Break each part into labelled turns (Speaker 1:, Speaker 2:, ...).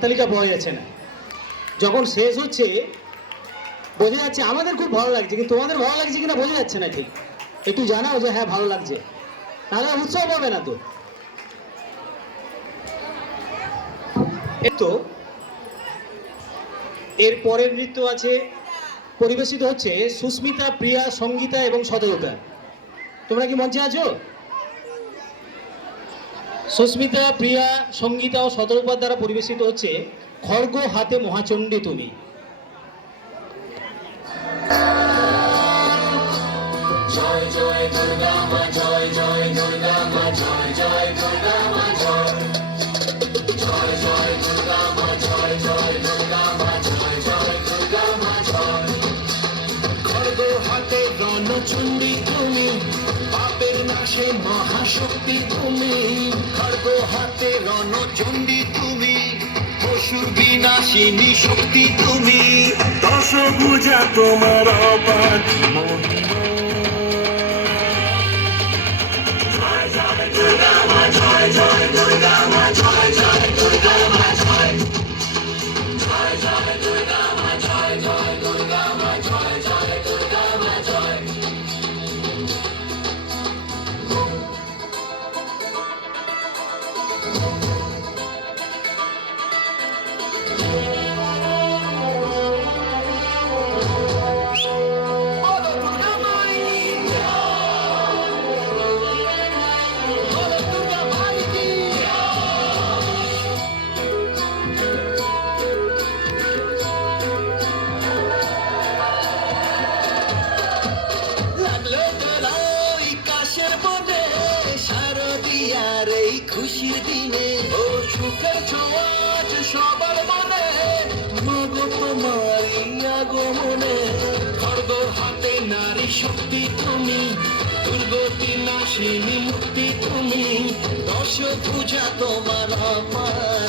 Speaker 1: তালিকা পাওয়া যাচ্ছে না। যখন শেষ হচ্ছে, বোঝা যাচ্ছে আমাদের খুব ভালো লাগছে, কিন্তু তোমাদের ভালো লাগছে কিনা বোঝা যাচ্ছে না ঠিক। একটু জানাও যে হ্যাঁ ভালো লাগছে। তাহলে উৎসব হবে না তো। তো, এর পরের নৃত্য আছে, পরিবেশিত হচ্ছে সুস্মিতা, প্রিয়া, সঙ্গীতা এবং সতর্কতা তোমরা কি মঞ্চে আছো? সুস্মিতা, প্রিয়া, সঙ্গীতা ও সতর্কতার দ্বারা পরিবেশিত হচ্ছে খড়গ হাতে মহাচণ্ডী তুমি।
Speaker 2: হাতে তুমি মহাশক্তি তুমি। রণচণ্ডী তুমি পশুর বিনাশিনী শক্তি তুমি। দশ পূজা তোমার অপার মহিমা বলো দিনে। ও সুখের ছোঁয়াজ সবার মনে, মগো তোমার এই আগমনে। খড়গ হাতে নারী শক্তি তুমি, দুর্গতি নাশিনী মুক্তি তুমি, দশ পূজা তোমার অপার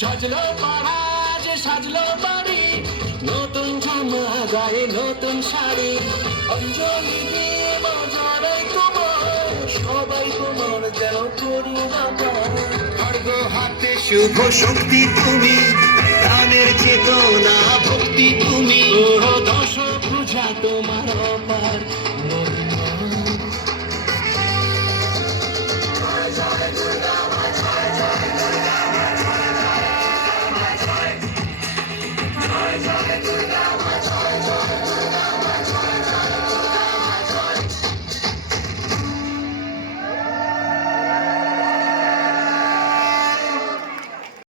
Speaker 2: সাজলো পাড়া যে সাজলো বাড়ি। নতুন জামা গায়ে নতুন শাড়ি। অঞ্জলি দিয়ে বাজারাই তোমার সবাই তোমার যেন করুণা। খড়গ হাতে শুভ শক্তি তুমি প্রাণের চেতনা ভক্তি তুমি। দশ পূজা তোমার অপার।